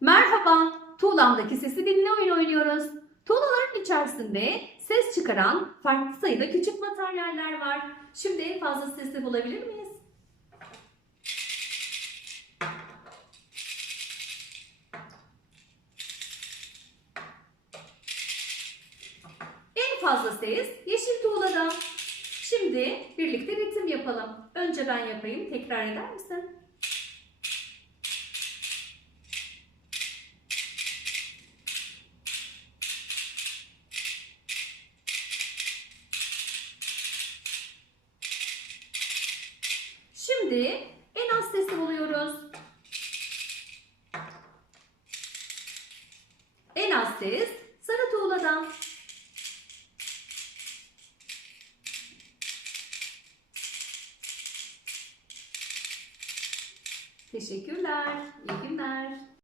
Merhaba, tuğlamdaki sesi dinle oyun oynuyoruz. Tuğlaların içerisinde ses çıkaran farklı sayıda küçük materyaller var. Şimdi en fazla sesi bulabilir miyiz? En fazla ses yeşil tuğlada. Şimdi birlikte ritim yapalım. Önce ben yapayım, tekrar eder misin? Şimdi en az sesi buluyoruz. En az ses sarı tuğladan. Teşekkürler. İyi günler.